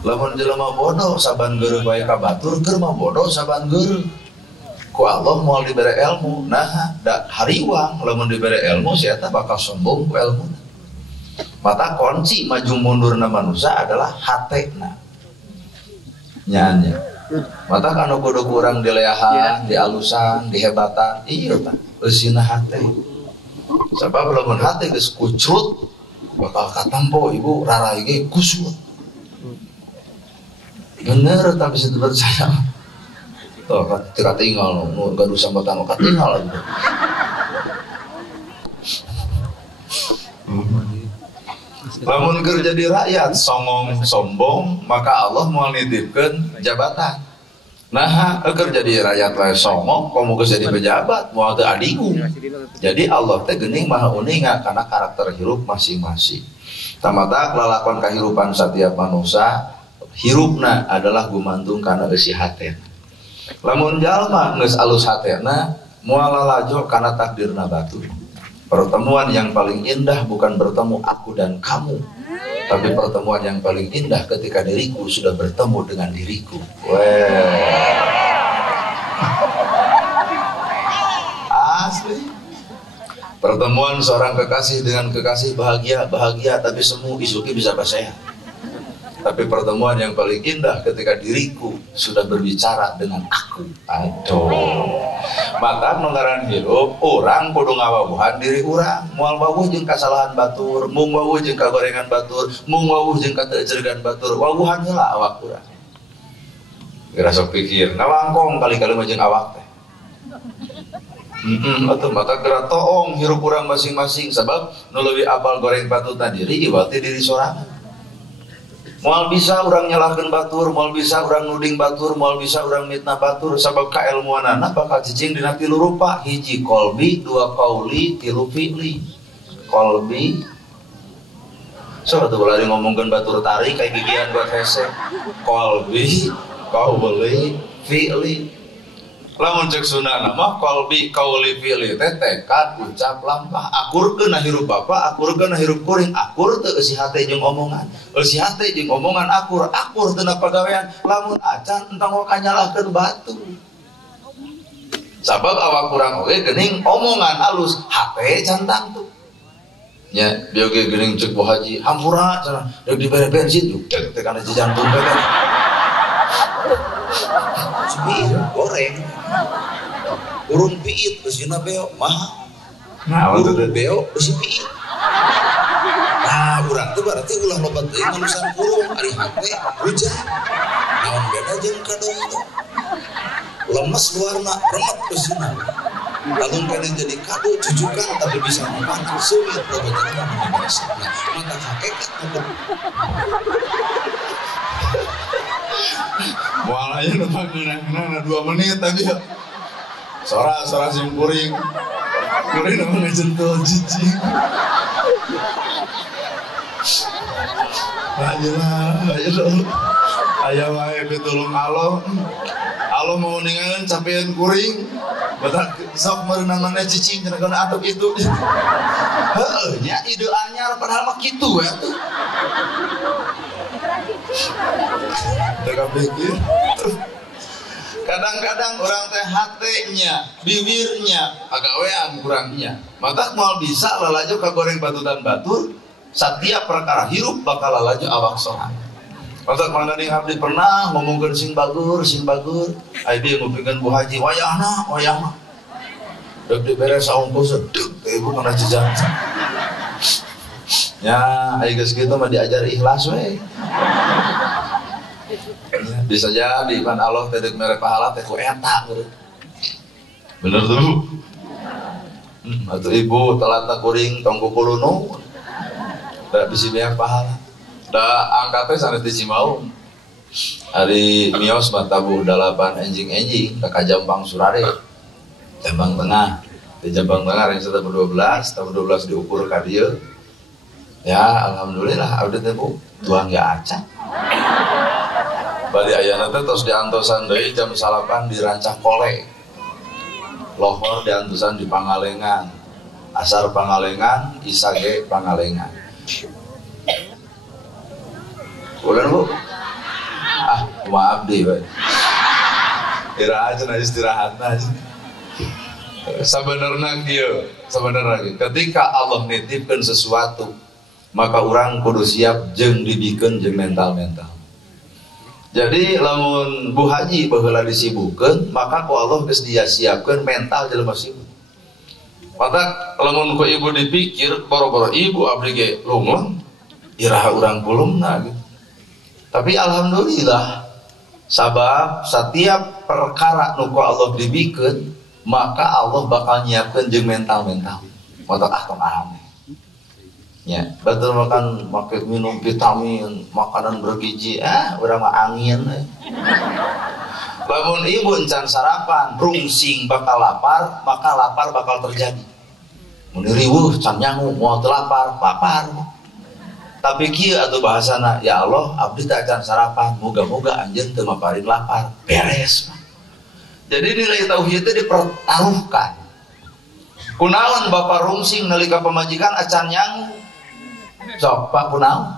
Lamun jelema bodoh saban geureuh bae ka batur, keur mah bodoh saban geureuh. Ku Allah moal dibere ilmu. Nah, da hariwang lamun dibere ilmu sia eta bakal sombong ku ilmu. Mata kunci maju mundurna manusia adalah hatena. Nyaanya. Mata kanu kudu kurang dileahan, dialusan, dihebatan, iya tah. Eusina hate. Sabab lamun hate geus kucrut bakal katampo ibu rarai ge kusut. Bener tapi bisa percaya. Tuh, tidak tinggal, gaduh sambatan maka tinggal lagi. Lamun keur jadi rakyat songong sombong, maka Allah mau nitipkeun jabatan. Nah, keur jadi rakyat wae songong, komo geus jadi pejabat, moal teu adigung. Jadi Allah teh geuning maha uninga karena karakter hirup masing-masing. Tamata lalakon kahirupan setiap manusia, hirupna adalah gumantung kana eusi hatena. Lamun jalma geus alus hatena, moal lalajo kana takdirna batur. Pertemuan yang paling indah bukan bertemu aku dan kamu, tapi pertemuan yang paling indah ketika diriku sudah bertemu dengan diriku. Asli. Pertemuan seorang kekasih dengan kekasih bahagia, tapi semu isuki bisa basehat. Tapi pertemuan yang paling indah ketika diriku sudah berbicara dengan aku. Aduh. Maka nunggaran hidup orang kudu ngawawuhan diri orang. Moal wawuh jeung kasalahan batur, mung wawuh jeung kagorengan batur, mung wawuh jeung kateujeugan batur. Wawuhan heula awak urang. Geura sok pikir, ngawangkong kali-kali mah jeung awak teh. Atuh maka geura toong hirup urang masing-masing sabab nu leuwih apal goreng batutna diri iwal teh diri sorangan. Moal bisa orang nyalahkan batur, moal bisa orang nuding batur, moal bisa orang mitnah batur. Sabab kailmuanana bakal cicing dina tilu rupa. Hiji kolbi, dua kauli, tilu fi'li. Kolbi. So atuh lari ngomongkeun batur tarik kayak gigian buat hese. Kolbi, kauli, fi'li. Lamun cek sunana mah kolbi, kauli, fi'li teh tekad, ucap, lampah. Akurkeun hirup bapa, akurkeun hirup kuring. Akur teu eusi hate jeung omongan. Eusi hate jeung omongan akur teu na pagawean. Lamun acan entang we kanyalahkeun batu. Sabab awak kurang oge geuning omongan alus, hate cantang tuh. Nya, dia ge geuning cek Bu Haji, hampura cenah, deuk dibere bensin yuk teh kana jantung teh. Cibir goreng. Urung piit eusina beo mah. Nah, urung beo eusi piit. Nah, urang teh berarti ulah loba teuing manusan kurung ari hate hujan. Naon beda jeung kadong teh. Lemes luarna, remet eusina. Lalu kalian jadi kado cucukan tapi bisa membantu sulit loba jeung manusia. Mata hakikat untuk moal aya nu pangeunana 2 menit tadi ya. Sora sing kuring. Kuring nu ngajentul cicing. Aya wae pitulung Allah. Allah mau ningalin capean kuring. Batak sok meunang maneh cicing kana kana atuk itu. Heueuh nya ide anyar padahal mah kitu ya tuh. Teka pikir. Kadang-kadang orang teh hatenya, bibirnya, agawean kurangnya. Maka moal bisa lalajo kagoreng batutan batur, setiap perkara hirup bakal lalajo awak sorangan. Maka mangani abdi pernah ngomongkeun sing bagur, aya ngupikeun Bu Haji, wayahna. Deuk dibere saungkus deuk ibu kana jejak. Ya, aya geus kitu mah diajar ikhlas we. Bisa jadi kan Allah teh deuk mere pahala teh ku eta geureun. Bener tuh. Atuh ibu telatna kuring tong kukulunu. Da bisi beak pahala. Da angkat teh sanes di Cimaung. Ari mios Batabu 8 enjing-enjing ka Jampang Surare. Jambang Tengah. Di Jambang Tengah ring 12 diukur ka dieu. Ya alhamdulillah abdi teh Bu tuang ya acak. Bari ayana teh tos diantosan deui jam 8 di Rancah Kole. Lohor diantosan di Pangalengan. Asar Pangalengan, Isa ge Pangalengan. Ulah Bu. maaf deh we. Istirahat aja. Sebenarnya ketika Allah nitipkan sesuatu, maka orang kudu siap jeung dibikin jeung mental. Jadi lamun Bu Haji baheula disibukkeun, maka ku Allah geus dia siapkeun mental jelema sibuk. Maka lamun ku ibu dipikir boro-boro ibu abdi ge lungleng, iraha urang kulumna gitu. Tapi alhamdulillah sabab setiap perkara nu ku Allah dibikeun, maka Allah bakal nyiapkeun jeung mental. Mata tong aham. Ya, betul makan minum vitamin, makanan bergizi, urang mah angin. Lamun ibu encan sarapan, rungsing bakal lapar, maka lapar bakal terjadi. Mun riweuh can nyangu moal teu lapar. Tapi kieu atuh bahasana, ya Allah, abdi teh can sarapan, moga-moga anjeun teu maparin lapar. Beres. Jadi nilai tauhid teh dipertaruhkan. Kunaon bapa rungsing nalika pamajikan acan nyangu? Sok Pak kunaon?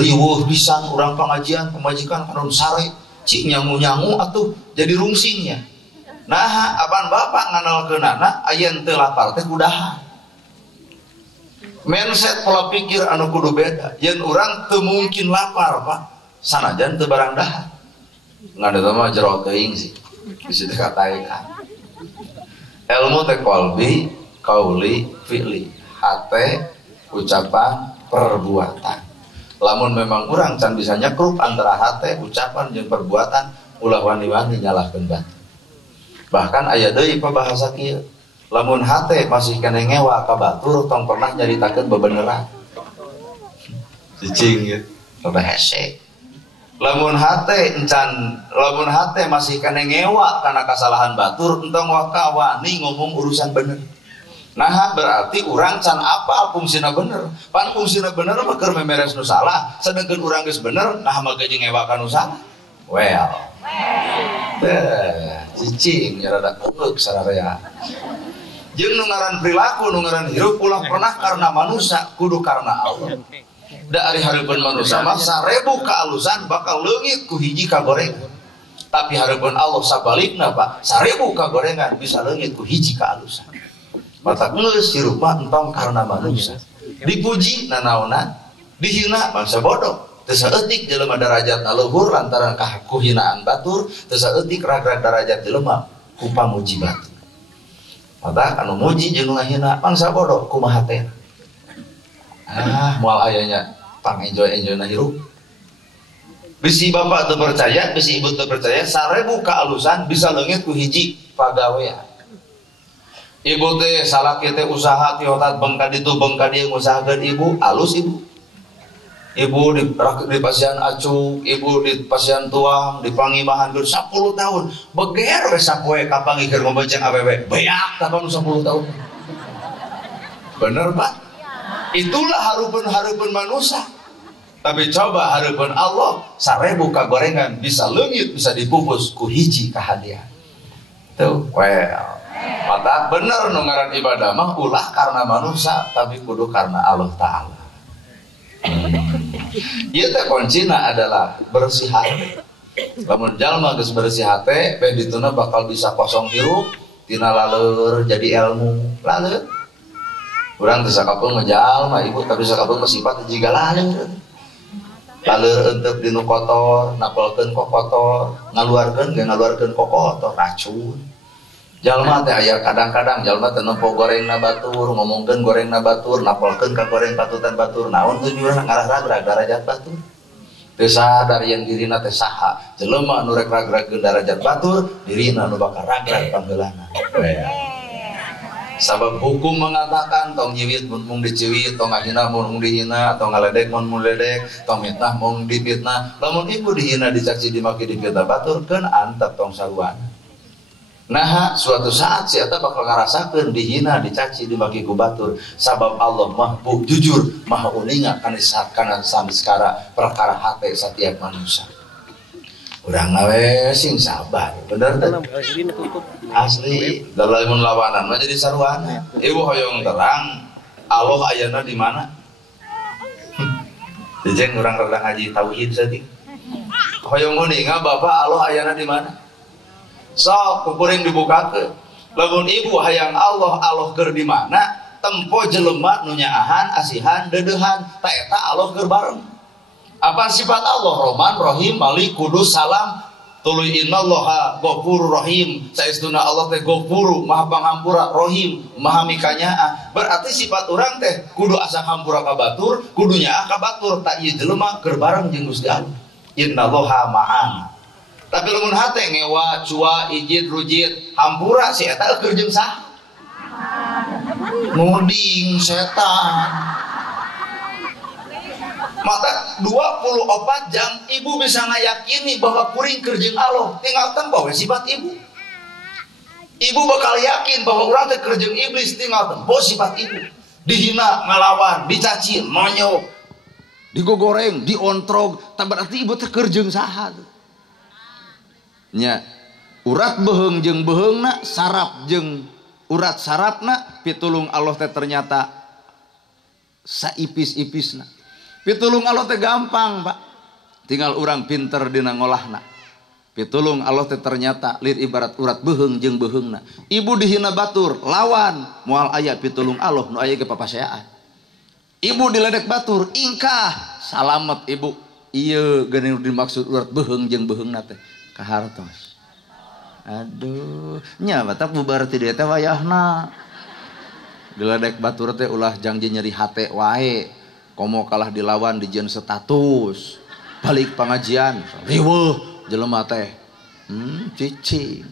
Riweuh pisan urang pengajian pemajikan kanon sare, cik nyangu-nyangu atuh jadi rungsingnya. Nah, apaan bapak nganalkeunana aya teu lapar teh kudaha. Mindset pola pikir anu kudu beda. Yen urang teu mungkin lapar, Pak. Sanajan teu barang dahar. Ngada mah jero teuing sih. Bisa dikatakan. Ilmu teh qalbi, qauli, fi'li. Hate, ucapan, perbuatan. Lamun memang urang can bisa nyekrup antara hate, ucapan jeung perbuatan, ulah wani-wani nyalahkeun batu. Bahkan aya deui pabahasa kieu. Lamun hate masih kena ngewa ka batur, tong pernah nyaritakeun bebeneran. Cicing gitu. Rada hese. Lamun hate masih kena ngewa karena kesalahan batur, entong wani ngomong urusan bener. Nah berarti urang can apal fungsina bener. Pan fungsina bener mah keur memeres nu salah, sedengkeun urang geus bener, nah mah geus ngewakan nu salah. Well. Cicing rada keuk sararea. Jeung nu ngaran perilaku, nu ngaran hirup ulah pernah karena manusia, kudu karena Allah. Da ari hareupeun manusia mah 1000 kaalusan bakal leungit ku hiji kagorengan. Tapi hareupeun Allah sabalikna Pak, 1000 kagorengan bisa leungit ku hiji kaalusan. Mata geus hirup mah entong karena manusia. Dipuji nanaonan, dihina bangsa bodoh. Teu saeutik jelema darajatna luhur lantaran kahinaan batur, teu saeutik ragrag darajat jelema ku pamuji batur. Mata anu muji jeung ngahina bangsa bodoh kumaha teh. Moal ayahnya pang enjoy na hirup. Bisi bapak teu percaya, bisi ibu teu percaya, 1000 kaalusan bisa leungit ku hiji pagawean. Ibu teh salaki teh usaha tiotat bengka ditu bengka dieu ngusahakeun ibu, alus ibu. Ibu di pasian acuk, ibu di pasian tuang, di pangimahan 10 tahun. Beger we sapoe kapangi keur ngobenceng awewe. Beak takon 10 tahun. Bener, Pak? Itulah hareupeun manusia. Tapi coba hareupeun Allah 1000 kagorengan bisa leungit, bisa dipupus ku hiji kahadian. Tuh, well. Mata bener nu ngaran ibadah mah ulah karena manusia, tapi kudu karena Allah Ta'ala. Ieu teh kuncina adalah bersih hati. Lamun jalma geus bersih hati, bae dituna bakal bisa kosong hirup, tina laleur jadi ilmu. Laleur urang teu sakapeung ngejalma ibu, tapi sakapeung sifat jiga laleur. Laleur eunteup dinu kotor, napelkeun kok kotor, ngaluarkeun ge ngaluarkeun kok kotor, racun. Jalma teh aya kadang-kadang jalma teh nempo gorengna batur, ngomongkeun gorengna batur, napelkeun ka goreng patutan batur. Naon tujuanna ngarah ragrag darajat batur. Teu sadar yen dirina teh saha. Jelema anu rek ragragkeun darajat batur, dirina anu bakal ragrag panggeulana. Sabab hukum mengatakan tong nyiwit mun diciwit, tong ngahina mun dihina, tong ngaledek mun ledek, tong mitnah mun dipitnah. Lamun ibu dihina dicaci dimaki dipitnah baturkeun antep tong saruana. Nah, suatu saat si eta bakal ngarasakeun dihina, dicaci, dimaki ku batur. Sabab Allah mah jujur, maha uninga kana samskara perkara hate setiap manusia. Urang ngawe sing sabar, bener teh. Asli, dalam lawanan mah jadi sarwana. Ibu hoyong terang, Allah ayana di mana? Dijeng urang rada ngaji tauhid saeutik. hoyong uninga bapak Allah ayana di mana? Sok kukuring dibukakeun. Lamun ibu hayang Allah keur di mana? Tempo jelema nu nyaahan, asihan, dedehan, ta eta Allah keur bareng. Apa sifat Allah? Rahman, Rahim, Malik, Kudus, Salam. Tuluy innallaha ghafurur rahim. Saestuna Allah teh ghafuru, maha pangampura, rahim, maha mikanyaa. Berarti sifat urang teh kudu asa hampura ka batur, kudu nyaah ka batur. Tak ieu jelema keur bareng jeung Gusti Allah. Innallaha ma'ana. Tapi lamun hate ngewa, cua, ijid, rujid, hampura si eta keur jeung saha? Nuding setan. Maka 24 jam ibu bisa ngayakini bahwa kuring kerjeng Allah. Tinggal tempo sifat ibu. Ibu bakal yakin bahwa orang teh kerjeng iblis. Tinggal tempo sifat ibu. Dihina, ngalawan, dicaci, monyok, digogoreng, diontrog. Tak berarti ibu teh kerjeng saha. Nya urat beheung jeung beheungna, saraf jeung urat sarafna, pitulung Allah teh ternyata saipis-ipisna. Pitulung Allah teh gampang, Pak. Tinggal urang pinter dina ngolahna. Pitulung Allah teh ternyata lir ibarat urat beheung jeung beheungna. Ibu dihina batur, lawan moal aya pitulung Allah nu aya ge papaseaan. Ibu diledek batur, ingkah salamet ibu. Ieu geuning dimaksud urat beheung jeung beheungna teh kahartos. Aduh, nya batak bubar ti dieu teh wayahna. Diledek batur teh ulah janji nyeri hate wae. Komo kalah dilawan dijieun status. Balik pengajian, riweuh jelema teh. Cicing.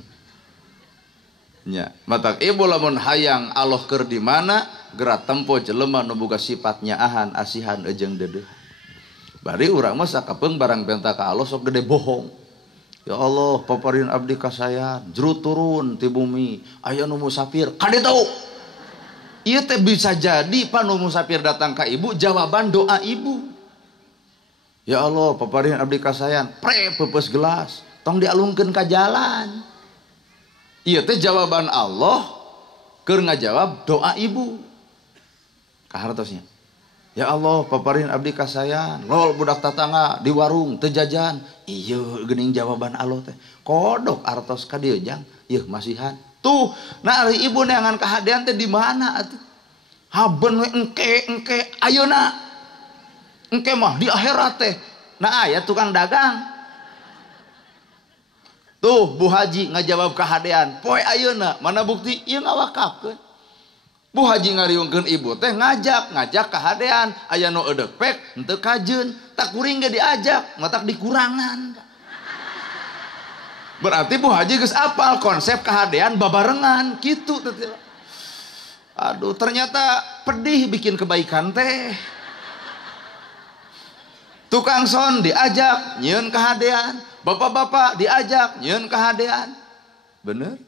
Nya, matak ibu lamun hayang Allah keur di mana, gerak tempo jelema nu boga sifat nyaahan, asihan, jeung dedeuhan. Bari urang mah sakapeung barang penta ka Allah sok gede bohong. Ya Allah, paparin abdi kasayan, jrut turun ti bumi, aya nu musafir, kaditu. Ieu teh bisa jadi pan nu musafir datang ka ibu jawaban doa ibu. Ya Allah, paparin abdi kasayan, peupeus gelas, tong dialungkeun ka jalan. Ieu teh jawaban Allah keur ngajawab doa ibu. Kahartosnya. Ya Allah, paparin abdi kasayan, lol budak tatangga di warung teu jajan. Ieu geuning jawaban Allah teh. Kodok artos ka dieu jang, yeuh masihan. Tuh, nah ari ibu neangan kahadean teh di mana atuh? Haben we engke ayeuna. Engke mah di akhirat teh. Nah aya tukang dagang. Tuh Bu Haji ngajawab kahadean, poe ayeuna, mana bukti ieu ngawakafkeun. Bu Haji ngariungkeun ibu teh ngajak kahadean, aya nu eudeg pek henteu kajeun, tak kuring ge diajak, matak dikurangan. Berarti Bu Haji geus apal konsep kahadean babarengan kitu teh. Aduh, ternyata pedih bikin kebaikan teh. Tukang son diajak nyieun kahadean, bapak-bapak diajak nyieun kahadean. Bener?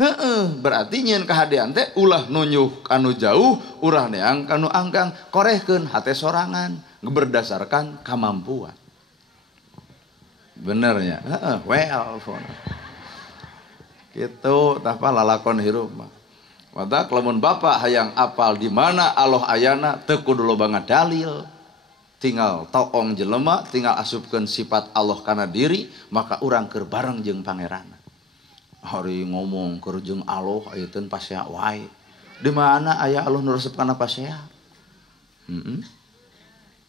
Heeh, berarti nyieun kahadean teh ulah nunyuh anu jauh, urang neang kanu anggang, korehkeun hate sorangan berdasarkan kemampuan. Benernya, well, gitu, tapa lalakon hirup mah. Mata lamun bapak hayang apal di mana Allah ayana, teu kudu loba dalil, tinggal toong jelema, tinggal asupkeun sifat Allah kana diri, maka urang keur bareng jeung pangeranna. Hari ngomong keur jeung Allah aya teu pasea wae. Di mana aya Allah nu resep kana pasea?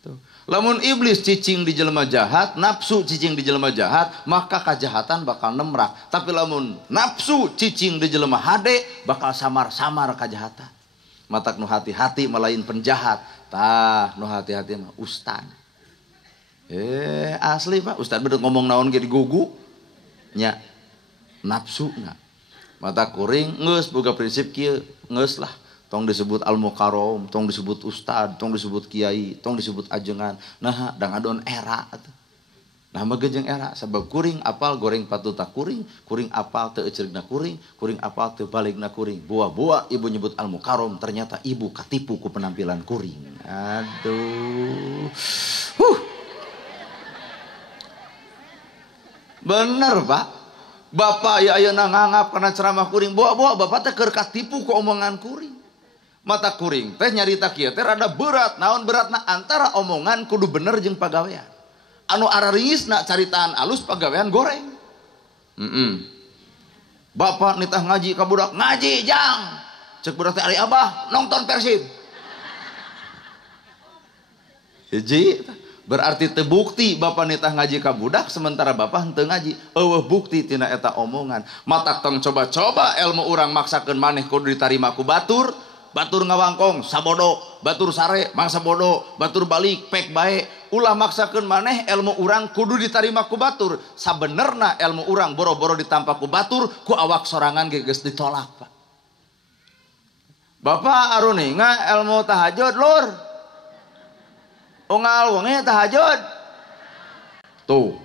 Tuh. Lamun iblis cicing di jelema jahat, nafsu cicing di jelema jahat, maka kejahatan bakal nemrak. Tapi lamun nafsu cicing di jelema hade, bakal samar-samar kejahatan. Matak nu hati-hati malain penjahat. Tah nu hati-hati mah ustad. Asli Pak, ustad bener ngomong naon ge digugu. Nya nafsu na. Mata kuring geus boga prinsip kieu, geus lah. Tong disebut al-mukarom, tong disebut ustad, tong disebut kiai, tong disebut ajengan. Nah, dangadon era atuh. Nah, magejeng era sabab kuring apal goreng patuta kuring apal teu euceurigna kuring apal teu baligna kuring. Buah-buah ibu nyebut al-mukarom, ternyata ibu katipu ku penampilan kuring. Aduh. Bener, Pak. Bapak ya ayeuna ngangap karena ceramah kuring, buah-buah bapak teh keur katipu ku omongan kuring. Mata kuring teh nyarita kieu teh rada berat. Naon beratna? Antara omongan kudu bener jeung pagawean. anu ararisna caritaan alus pagawean goreng. Bapak nitah ngaji ka budak, ngaji jang. Cek budak teh ari abah nonton Persib. Hiji berarti terbukti bapak nitah ngaji ka budak sementara bapak henteu ngaji. Eueuh bukti tina eta omongan. Matak tong coba-coba ilmu urang maksakeun maneh kudu ditarima ku batur. Batur ngawangkong sabodo, batur sare mangsa bodo, batur balik pek bae. Ulah maksakeun maneh ilmu urang kudu ditarima ku batur. Sabenerna ilmu urang boro-boro ditampa ku batur, ku awak sorangan ge geus ditolak, Pak. Bapak aruninga ilmu tahajud lur. Unggal wengi tahajud. Tuh.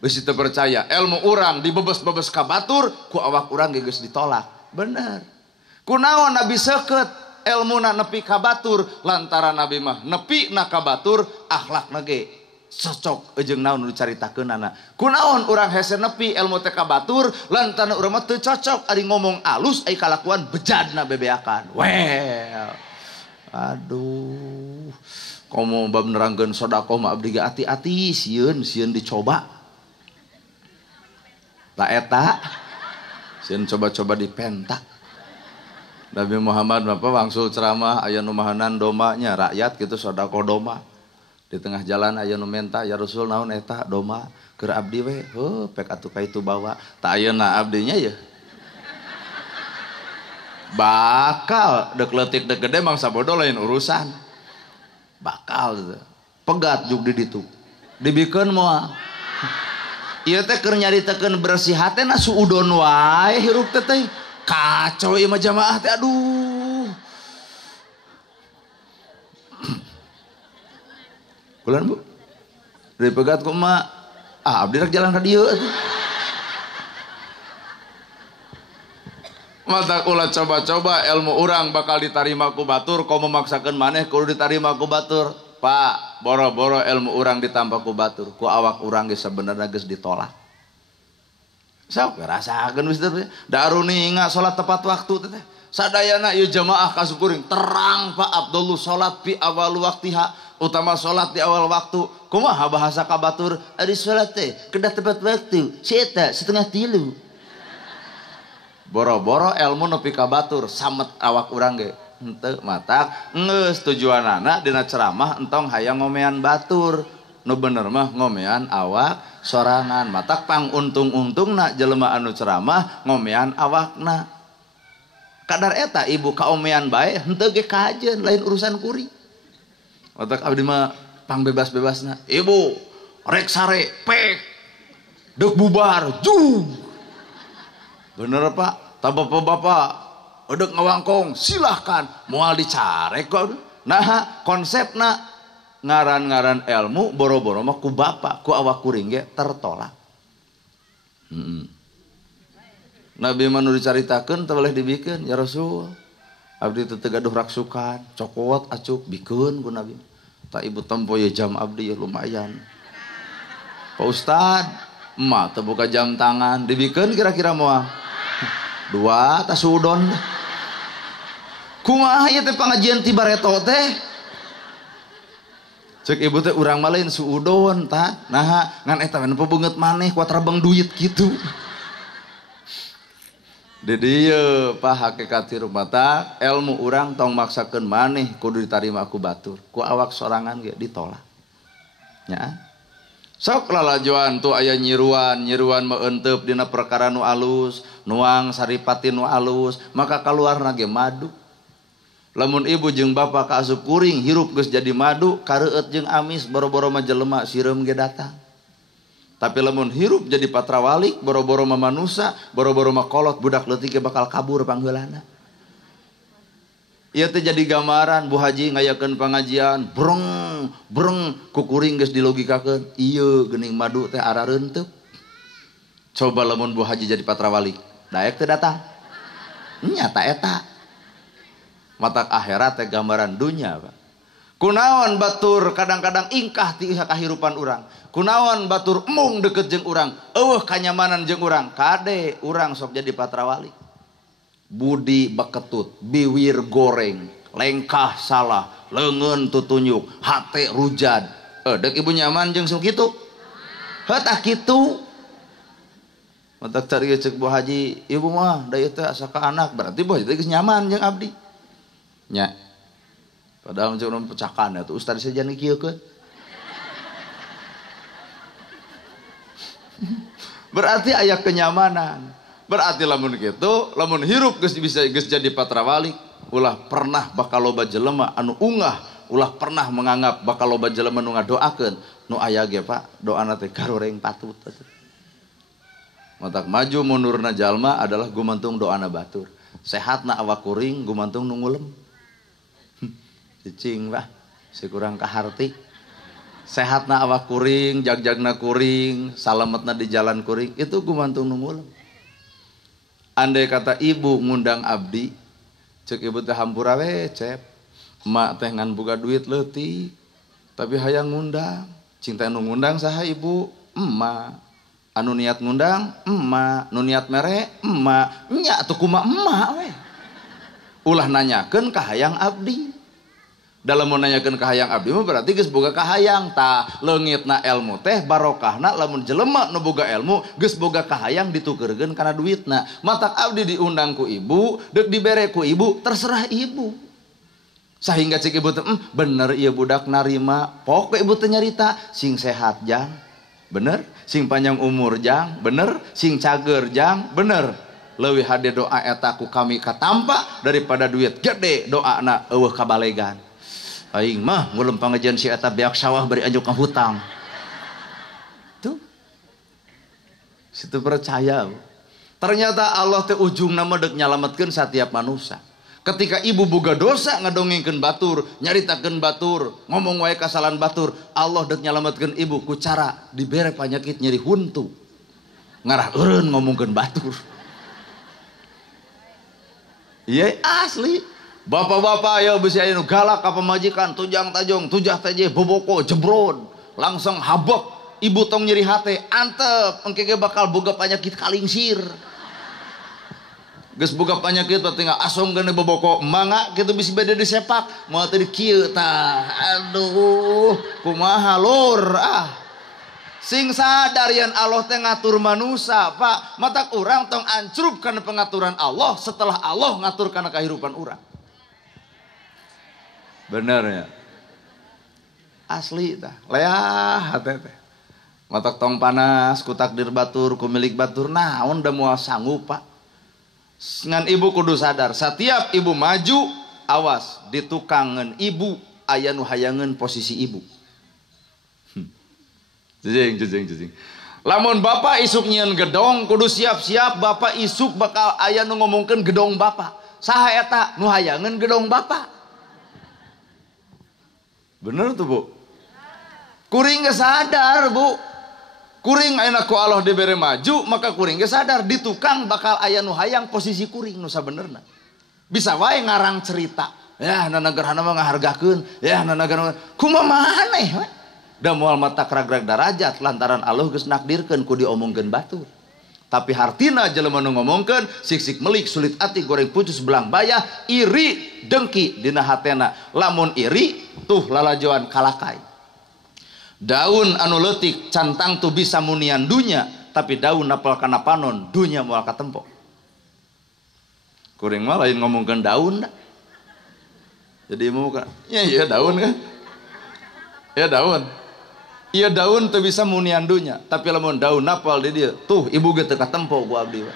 Geus teu percaya ilmu urang dibebes-bebes ka batur, ku awak urang ge geus ditolak. Bener. Kunaon Nabi seukeut ilmuna nepi ka batur lantaran Nabi mah nepi na ka batur akhlakna ge cocok jeung naon nu dicaritakeunana. Kunaon urang hese nepi ilmu teh ka batur lantaran urang mah teu cocok ari ngomong alus ai kalakuan bejadna bebeakan. Well. Aduh. Komo bab nerangkeun sedekah mah abdi ge ati-ati sieun dicoba. Lah eta sieun coba-coba dipentak. Nabi Muhammad apa wangsul ceramah aya nu mahanan domanya rakyat gitu sedekah doma. Di tengah jalan aya nu menta ya Rasul naon eta doma keur abdi we. Heuh pek atuh ka itu bawa. Tak ayeuna abdinya ya. Bakal dek leutik dek gede mangsa bodoh lain urusan. Bakal pegat jug di ditu. Dibikeun moal. Ieu teh keur nyaritakeun bersih hatena suudon wae hirup teh teh. Kacau ieu mah jamaah teh aduh. Kulan Bu. Dari pegat ku emak. Ah abdi rek jalan ka dieu. Mata ulah coba-coba ilmu urang bakal ditarima ku batur, komo memaksakeun maneh kudu ditarima ku batur. Pak, boro-boro ilmu urang ditampa ku batur, ku awak urang ge sabenerna geus ditolak. Sok rasakeun wis teh. Da aruninga salat tepat waktu teh. Sadayana ieu jamaah kasukuring terang Pak Abdullah salat fi awal waktiha, utama salat di awal waktu. Kumaha bahasa ka batur? Ari salat teh kedah tepat waktu. Si eta 2:30. Boro-boro ilmu nepi ka batur, samet awak urang ge. Henteu matak geus tujuanana dina ceramah entong hayang ngomean batur. Nu bener mah ngomean awak sorangan. Matak pang untung-untungna jelema anu ceramah ngomean awakna. Kadar eta ibu kaomean bae henteu ge kajeun lain urusan kuring. Matak abdi mah pang bebas-bebasna. Ibu rek sare pek deuk bubar jung. Bener Pak, tah bapak-bapak deuk ngawangkong silahkan moal dicarek kok. Nah konsepna ngaran-ngaran ilmu boro-boro mah ku bapak ku awak kuring ge tertolak. Nabi mah nu dicaritakeun teu boleh dibikeun ya Rasul. Abdi teu gaduh raksukan, cokot acuk bikeun ku Nabi. Tak ibu tempo ya jam abdi ya lumayan. Pak Ustad, emak teu buka jam tangan, dibikeun kira-kira moal 2 tas udon. Kumaha ieu teh pangajian ti bareto teh? Cek ibu teh urang mah lain suudon tah. Nah, ngan eta mah beungeut maneh kuat rabang duit kitu. Di dieu Pak hakikat rumah tah ilmu urang tong maksakeun maneh kudu ditarima ku batur. Ku awak sorangan ge ditolak. Nya. Sok lalajoan tuh aya nyiruan mah euteup dina perkara nu alus, nuang saripati nu alus, maka kaluarna ge madu. Lamun ibu jeung bapak kaasup kuring hirup geus jadi madu, kareueut jeung amis boro-boro mah jelema sireum ge datang. Tapi lamun hirup jadi patrawalik boro-boro mah manusa, boro-boro mah kolot budak leutik ge bakal kabur pangheulana. Ieu teh jadi gambaran Bu Haji ngayakeun pangajian, breng ku kuring geus dilogikakeun, ieu geuning madu teh ara reunteuk. Coba lamun Bu Haji jadi patrawalik, daek teu datang. Nyata eta. Matak akhirat teh gambaran dunya Pak. Kunaon batur kadang-kadang ingkah ti kahirupan urang. Kunaon batur emung deket jeung urang, eueuh kanyamanan jeung urang, kade urang sok jadi patrawalik. Budi beketut, biwir goreng, lengkah salah, leungeun tutunyuk, hate rujad. Dek ibu nyaman jeung sok kitu. Tah kitu. Matak cari cek Bu Haji, ibu mah da ieu teh asa ka anak, berarti Bu Haji teh geus nyaman jeung abdi. Nya. Padahal mun pecakan atuh ustaz sajan kieukeun. Berarti aya kenyamanan. Berarti lamun kitu, lamun hirup geus bisa geus jadi patrawalik, ulah pernah bakal loba jelema anu ungah, ulah pernah menganggap bakal loba jelema nu ngadoakeun. Nu aya ge Pak, doana teh karoreng patut. Matak maju mundurna jalma adalah gumantung doana batur. Sehatna awak kuring gumantung nu ngulem. Cicing Pak, sikurang kaharti. Sehatna awak kuring, jagjagna kuring, salametna di jalan kuring, itu gumantung nu ngulem. Andai kata ibu ngundang abdi, cek ibu teh hampura we cep, emak teh ngan boga duit leutik, tapi hayang ngundang, cinta nu ngundang saha ibu, emak, anu niat ngundang, emak, nu niat mere, emak, nya atuh kumaha emak we, ulah nanyakeun ka hayang abdi. Dalam mau nanyakeun ka hayang abdi mah berarti geus boga kahayang tah leungitna ilmu teh barokahna lamun jelema nu boga ilmu geus boga kahayang ditukeurkeun kana duitna. Matak abdi diundang ku ibu, deuk dibere ku ibu, terserah ibu. Sahingga cek ibu teh bener ieu budak narima, pok ibu teh nyarita sing sehat jang, bener, sing panjang umur jang, bener, sing cager jang, bener. Leuwih hade doa eta ku kami katampa daripada duit gede doana eueuh kabalegan. Aing mah ngulem pangajian si eta beak sawah bari anjuk ka hutang. Tuh. Situ percaya. Ternyata Allah teh ujungna mah deuk nyalametkeun satiap manusia. Ketika ibu boga dosa ngadongengkeun batur, nyaritakeun batur, ngomong wae kasalahan batur, Allah deuk nyalametkeun ibu ku cara dibere panyakit nyeri huntu. Ngarah eureun ngomongkeun batur. Iya asli. Bapak-bapak ya bisi aya nu galak ka pamajikan, tujang tajong, tujah teje boboko jebrod, langsung habok, ibu tong nyeri hate, antep, engke ge bakal boga panyakit kalingsir. Geus boga panyakit tinggal asong geuning boboko, mangga kitu bisi beda disepak, moal teh kieu tah. Aduh, kumaha lur ah. Sing sadar yen Allah teh ngatur manusia, Pak. Matak urang tong ancrup kana pengaturan Allah setelah Allah ngatur kana kahirupan urang. Bener ya, asli dah, leah hati teh. Matak tong panas, ku takdir batur, ku milik batur, naon da moal sanggup Pak. Ngan ibu kudu sadar, setiap ibu maju, awas ditukangan ibu, aya nu hayangeun posisi ibu. Jejeng. Lamun bapak isuk nyieun gedong, kudu siap-siap bapak isuk bakal aya nu ngomongkeun gedong bapak. Saha eta nu hayangeun gedong bapak? Bener tuh Bu. Kuring gak sadar Bu. Kuring ayeuna ku Allah dibere maju, maka kuring gak sadar di tukang bakal aya nu hayang posisi kuring nu sabenerna. Bisa wae ngarang cerita. Ya nanagerhana mah ngahargakeun, ya nanagerhana kumaha maneh we. Da moal matak ragrag darajat lantaran Allah geus nakdirkeun ku diomongkeun batur. Tapi hartina jelema nu ngomongkeun siksik melik sulit ati goreng pucus belang bayah iri dengki dina hatena. Lamun iri tuh lalajoan kalakai. Daun anu leutik cantang tuh bisa munian dunya, tapi daun napal kana panon dunya moal katempo. Kuring mah lain ngomongkeun daun da. Jadi mau kan ya daun kan. Ya daun. Iya daun teu bisa munian dunya, tapi lamun daun napal di dieu, tuh ibu ge teu katempo ku abdi.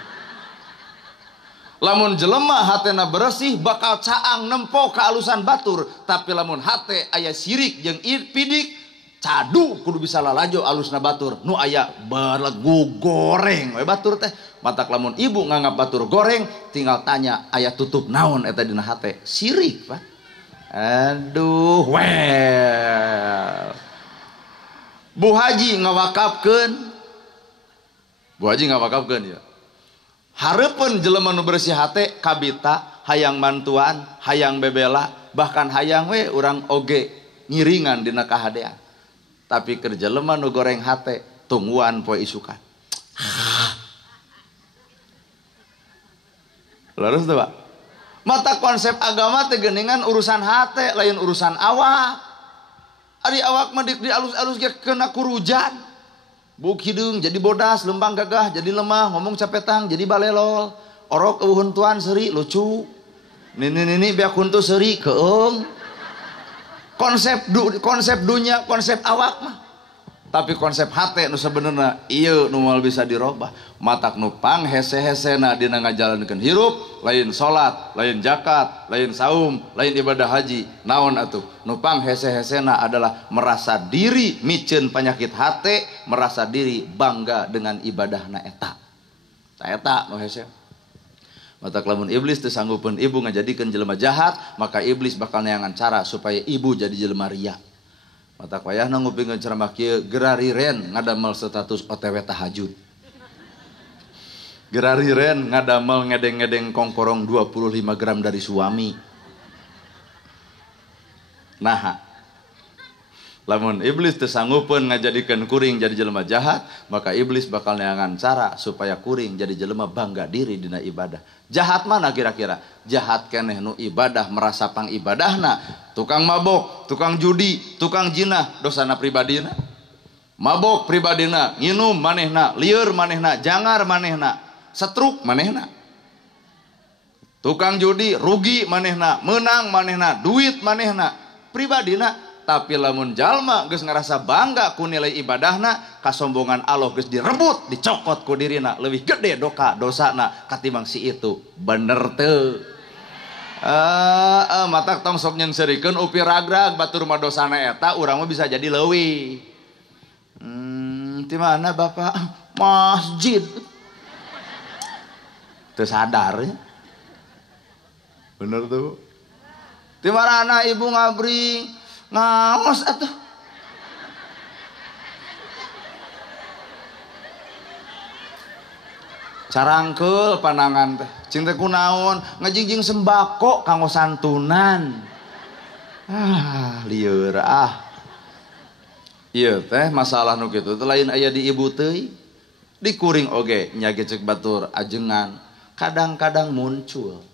Lamun jelema hatena bersih bakal caang nempo kaalusan batur, tapi lamun hate aya sirik jeung pidik, cadu kudu bisa lalajo alusna batur. Nu aya belegu goreng we batur teh. Matak lamun ibu nganggap batur goreng, tinggal tanya aya tutup naon eta dina hate? Sirik, Pak. Aduh, well. Bu Haji ngawakafkeun ya. Hareupeun jelema nu bersih hate kabita, hayang mantuan, hayang bebela, bahkan hayang we urang oge ngiringan dina kahadean. Tapi keur jelema nu goreng hate tungguan poe isukan. Laras tuh Pak. Mata konsep agama teh geuningan urusan hate lain urusan awak. Ari awak mah di alus-alus ge kena kurujan. Buk hidung jadi bodas, lembang gagah jadi lemah, ngomong capetang jadi balelol. Orok eueun tuan seuri lucu. Nini biak huntu seuri keung. Konsep dunia, konsep awak mah. Tapi konsep hate nu sebenarnya ieu nu moal bisa dirobah. Matak nu pang hese-hesena dina ngajalankeun hirup, lain salat, lain zakat, lain saum, lain ibadah haji. Naon atuh? Nu pang hese-hesena adalah merasa diri miceun penyakit hate, merasa diri bangga dengan ibadahna eta. Tah eta nu hese. Matak lamun iblis teu sanggupeun ibu ngajadikeun jelema jahat, maka iblis bakal neangan cara supaya ibu jadi jelema ria. Matak wayahna ngupingkeun ceramah kieu gerariren ngadamel status OTW tahajud. Gerariren ngadamel ngedeng-ngedeng kongkorong 25 gram dari suami. Nah, lamun iblis teu sanggupeun ngajadikeun kuring jadi jelema jahat, maka iblis bakal neangan cara supaya kuring jadi jelema bangga diri dina ibadah. Jahat mana kira-kira? Jahat keneh nu ibadah merasa pang ibadahna, tukang mabok, tukang judi, tukang jinah, dosana pribadina. Mabok pribadina, nginum manehna, lieur manehna, jangar manehna, setruk manehna. Tukang judi rugi manehna, menang manehna, duit manehna, pribadina. Tapi lamun jalma geus ngarasa bangga ku nilai ibadahna, kasombongan Allah geus direbut, dicokot ku dirina, leuwih gede dosana katimbang si itu. Bener teu? Matak tong sok nyeunseurikeun upi ragrag batur mah dosana eta urang mah bisa jadi leuwih. Di mana Bapak? Masjid. Teu sadar ya. Bener tuh. Di mana ibu ngabring? Ngaos atuh. Carangkeul pandangan teh. Cing teh kunaon? Ngajingjing sembako kanggo santunan. Lieur ah. Ieu teh masalah nu kitu teh lain aya di ibu teuy. Di kuring oge nya ge ceuk batur ajengan. Kadang-kadang muncul.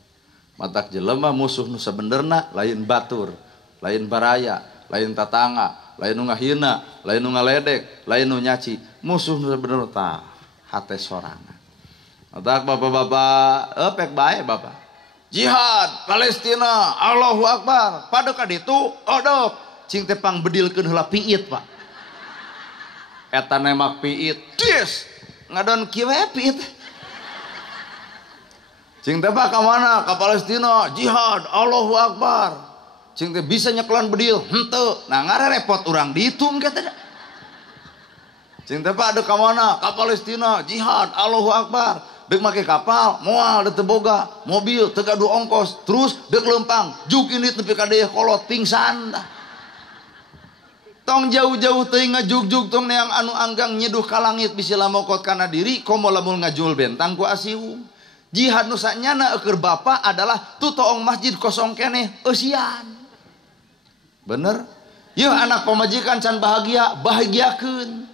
Matak jelema musuh nu sabenerna lain batur, lain baraya, lain tatangga, lain nu ngahina, lain nu ngaledek, lain nu nyaci. Musuh nu sabenerna tah hate sorangan. Matak bapak-bapak, pek bae bapak. Jihad Palestina, Allahu Akbar. Pada ka ditu odok cing teh pang bedilkeun heula piit, Pak. Eta nemak piit. Dis, ngadon kieu we piit. Cing teh ka mana? Ka Palestina, jihad, Allahu Akbar. Cing teh bisa nyekelan bedil, henteu. Nah ngarerepot urang ditu engke teh. Cing teh ada ka mana? Ka Palestina, jihad, Allahu Akbar. Dek make kapal, moal teu boga, mobil teu kadu ongkos, terus dek lempang, juk ini nepi ka deuh kolot pingsan dah. Tong jauh-jauh teuing ngajug-jug tong neang anu anggang nyeduh ka langit bisi lamokot kana diri, komo lamun ngajul bentang ku asiung. Jihad nu sanyana keur bapa adalah tutoong masjid kosong keneh eusian. Bener? Yeuh anak pamajikan can bahagia, bahagiakeun.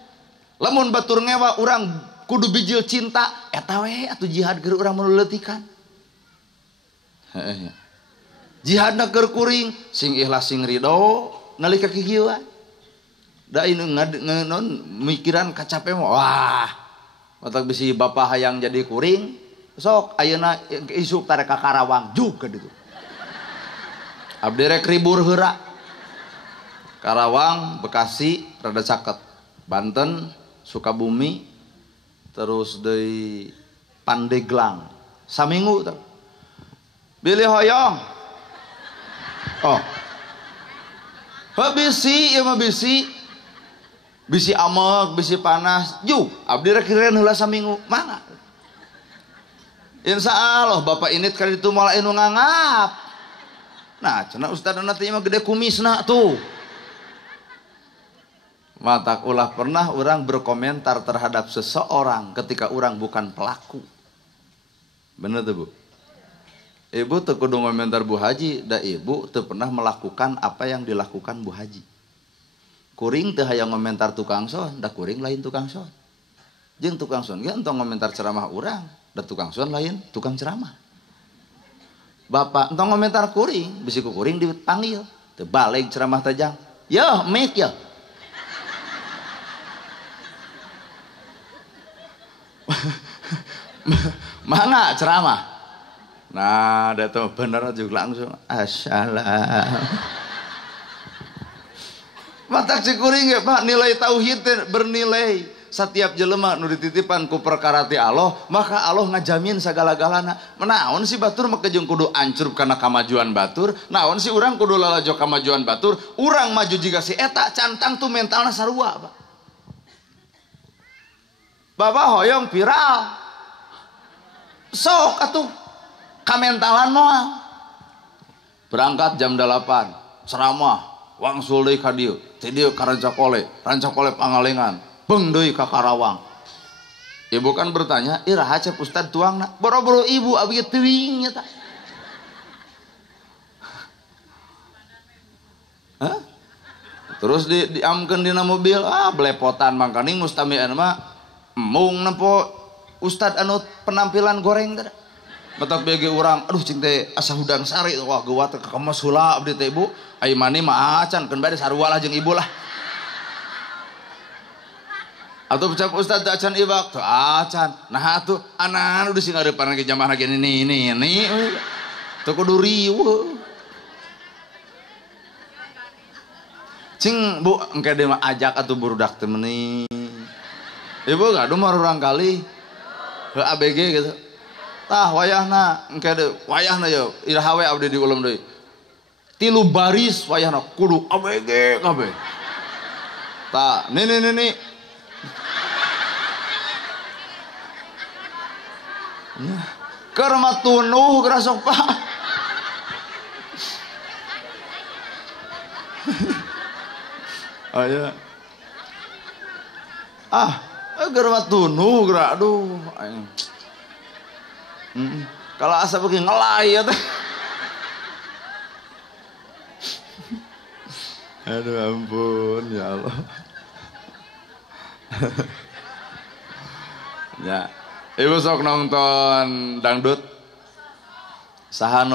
Lamun batur ngewa urang kudu bijil cinta, eta we atuh jihad keur urang meuleutikkan. Jihadna keur kuring, sing ikhlas sing ridho nalika kikieuan. Da inu non mikiran kacape mah wah. Matak bisi bapa hayang jadi kuring, sok ayeuna isuk tarek ka Karawang jug ka ditu. Abdi rek ribur heura. Karawang, Bekasi, rada caket. Banten, Sukabumi, terus dari Pandeglang. Saminggu tuh. Bilih hoyong. Oh. Bisi, ya mah bisi. Bisi amek, bisi panas. Juk, abdi rek kireun heula saminggu. Mangga. Insya Allah bapak ini kali itu malah inu ngangap. Nah, cenah ustadz nanti mah gede kumisna tuh. Matak ulah pernah orang berkomentar terhadap seseorang ketika orang bukan pelaku. Bener tuh Bu? Ibu teu kudu komentar Bu Haji, da ibu teu pernah melakukan apa yang dilakukan Bu Haji. Kuring teu hayang komentar tukang son, da kuring lain tukang son. Jeung tukang son ge entong komentar ceramah urang, da tukang son lain tukang ceramah. Bapak entong komentar kuring, bisi ku kuring dipanggil, teu balik ceramah tajang. Yo, mik yo. Mana ceramah? Nah, ada tuh bener juga langsung assalam. Matak cikuring ya Pak, nilai tauhid bernilai. Setiap jelema nu dititipan ku perkara ti Allah, maka Allah ngajamin sagala-galana. Naon si batur mah jeung kudu ancur karena kamajuan batur, naon si urang kudu lalajo kamajuan batur, urang maju jiga si eta cantang tuh mentalna sarua, Pak. Bapak hoyong viral. Sok atuh kamentalan moal. Berangkat jam 8, ceramah, wangsul deui ka dieu, ti dieu ka Rancakole Pangalengan. Beng deui ka Karawang. Ibu kan bertanya, iraha cep Ustad tuangna? Boro-boro ibu abi teuing nya tah. Hah? Terus diamkeun dina mobil, belepotan mangkani mustamian mah mung nempo Ustad anu penampilan goreng teh. Batak bege urang, aduh cing teh asa hudang sari wah geuwat ka kemas heula abdi teh Ibu. Ai mani mah acan keun bade sarua lah jeung ibu lah. Atau ucap Ustad acan ibak tuh acan. Nah atuh anak udah sing ngarepan lagi jamaah lagi ini. Tuh kudu riweuh. Cing Bu engke deui mah ajak atuh burudak teh meuni. Ibu gaduh mah urang kali. Heuh ABG gitu. Tah wayahna engke deui wayahna yeuh iraha we abdi diulem deui. 3 baris wayahna kudu ABG kabeh. Tah nih. Keur mah tunuh geura sok Pak. Aya. Keur mah tunuh geura aduh. Kalau asa beuki ngelay teh. Aduh ampun ya Allah. Ya. Ibu sok nonton dangdut. Saha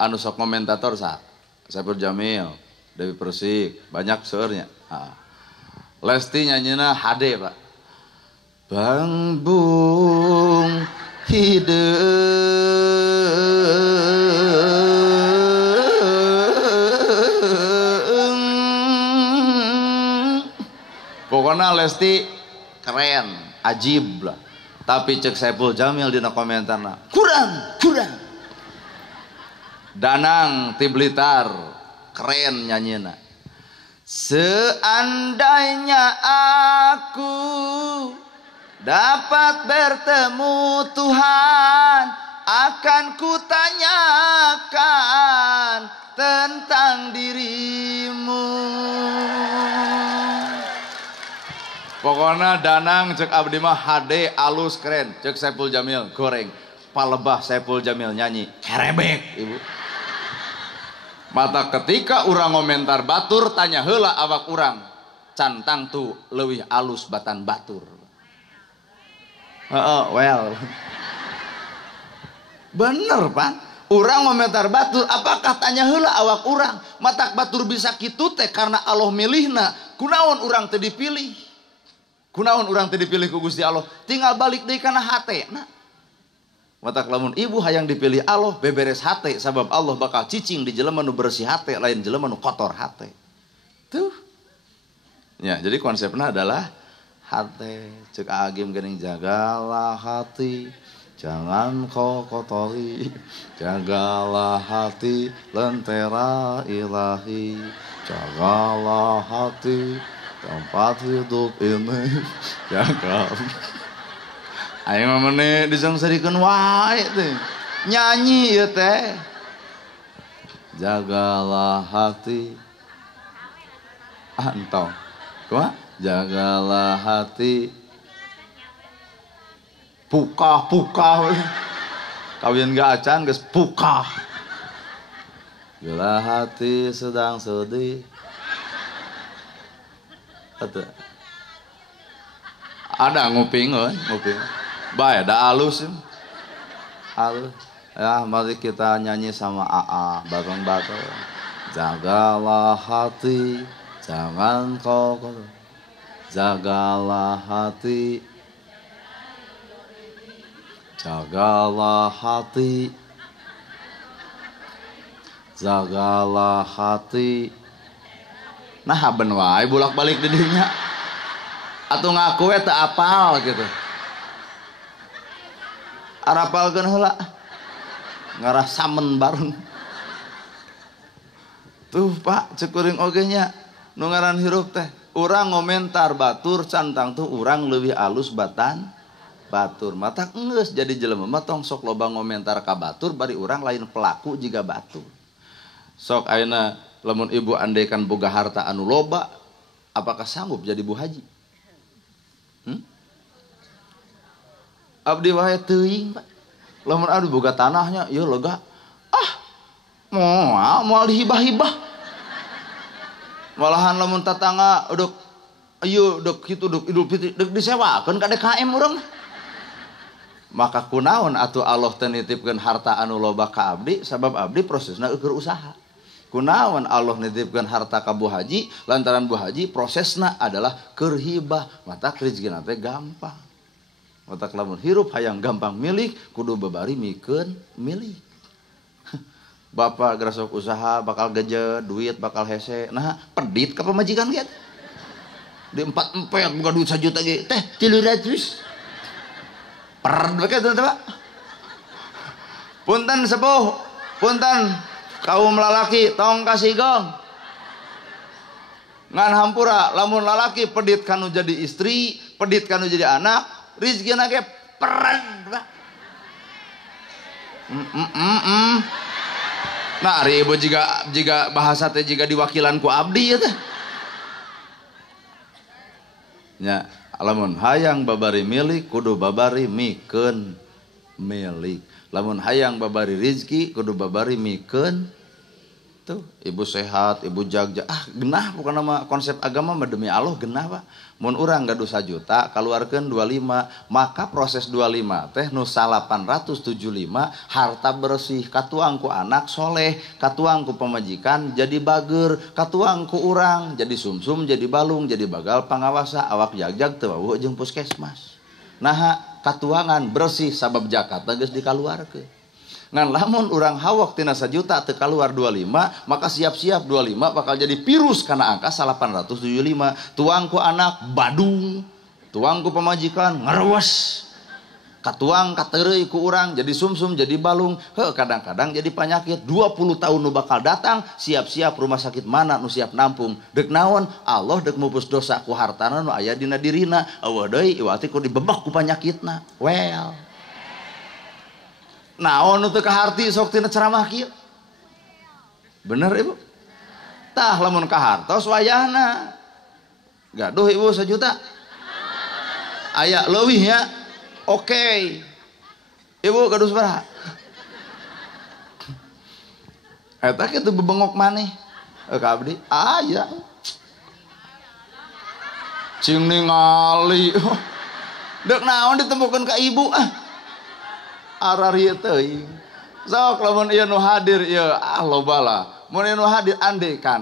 anu sok komentator sah? Saipul Jamil, Dewi Persik, banyak seurnya. Lesti nyanyina HD, Pak. Bang Bung hideung. Pokoknya Lesti keren, ajib lah. Tapi cek Saipul Jamil dina komentarna kurang. Danang ti Blitar keren nyanyina. Seandainya aku dapat bertemu Tuhan, akan kutanyakan tentang dirimu. Pokoknya Danang cek abdi mah HD alus keren, cek Saipul Jamil goreng. Palebah Saipul Jamil nyanyi kerebek Ibu. Mata ketika urang komentar batur tanya heula awak urang, cantang tuh leuwih alus batan batur. Well. Bener Pak. Urang komentar batur, apakah tanya heula awak urang? Matak batur bisa kitu teh karena Allah milihna. Kunaon urang teu dipilih? Kunaon urang teu dipilih ku Gusti Allah? Tinggal balik deui kana hatena. Matak lamun ibu hayang dipilih Allah beberes hate sabab Allah bakal cicing di jelema nu bersih hate lain jelema nu kotor hate. Tuh. Ya, jadi konsepnya adalah hate. Cek agim geuning jagalah hati, jangan kau kotori. Jagalah hati, lentera ilahi. Jagalah hati, tempat hidup ini. Jaga. Ayo mamane disangsarikeun wae teh. Nyanyi ieu teh. Jagalah hati. Entong. Kumaha? Jagalah hati. Pukah. Kawin gak acan geus pukah. Bila hati sedang sedih. Ada nguping. Bae da alus. Alus. Ya, mari kita nyanyi sama AA bareng-bareng. Jagalah hati, jangan kau. Jagalah hati. Jagalah hati, jagalah hati. Nah haben wae bolak-balik di dinya. Atuh ngaku we teu apal gitu. Arapalkeun heula. Ngarah samen bareng. Tuh Pak, cekuring oge nya nu ngaran hirup teh. Urang ngomentar batur cantang tuh urang leuwih alus batan batur. Mata geus jadi jelema mah tong sok loba ngomentar ka batur bari urang lain pelaku jiga batur. Sok ayeuna lamun ibu andaikan boga harta anu loba, apakah sanggup jadi Bu Haji? Abdi wae teuing, Pak. Lamun adu boga tanahnya, ieu lega. Moal dihibah-hibah. Malahan lamun tatangga uduk ieu dek kitu dek Idul Fitri dek disewakeun ka DKM urang. Maka kunaon atuh Allah teu nitipkeun harta anu loba ka abdi sabab abdi prosesna keur usaha. Kunaon Allah nitipkeun harta ka Bu Haji lantaran Bu Haji prosesna adalah keur hibah, mata rezekina teh gampang. Mata lamun hirup hayang gampang milik kudu babari mikeun milik. Bapak gerasok usaha bakal geje duit bakal hese nah pedit ka pamajikan ge di 4 empet buka duit 1 juta ge teh 300 per beke teh Pak. Punten sepuh, punten kaum lalaki tong kasih gong ngan hampura lamun lalaki pedit kanu jadi istri pedit kanu jadi anak rizkina ge peren Pak. Nah ari ibu jika bahasa teh jika diwakilan ku abdi ya teh nya lamun hayang babari milik kudu babari mikeun milik, lamun hayang babari rizki kudu babari mikeun. Tuh ibu sehat ibu jagja genah bukan nama konsep agama mah demi Allah genah Pak. Mun urang gaduh 1 juta kaluarkeun 25 maka proses 25 teh nu 875 harta bersih katuang ku anak soleh katuang ku pamajikan jadi bager katuang ku urang jadi sumsum jadi balung jadi bagal pangawasa awak jagjag teu wawuh jeung puskesmas. Nah katuangan bersih sabab zakat geus dikaluarkeun. Ngan lamun urang hawak tina 1 juta teu kaluar 25 maka siap-siap 25 bakal jadi virus kana angka 875. Tuang ku anak badung, tuang ku pamajikan ngerewes, katuang kateureuy ku urang jadi sumsum jadi balung kadang-kadang jadi penyakit 20 tahun nu bakal datang siap-siap rumah sakit mana nu siap nampung deuk naon Allah deuk mupus dosa ku hartana nu aya dina dirina eueuh deui iwati ku dibebek ku panyakitna well. Naon nu teu kaharti sok tina ceramah kieu. Bener Ibu? Tah lamun kahartos wayahna. Gaduh Ibu 1 juta. Aya leuwih ya. Oke. Ibu gaduh sabaraha? Eta kitu bebengok maneh. Ka abdi, aya. Cing ningali. Deuk naon ditemukeun ka ibu arari teuing. Sok lamun ieu nu hadir ieu loba lah. Mun ieu nu hadir andekan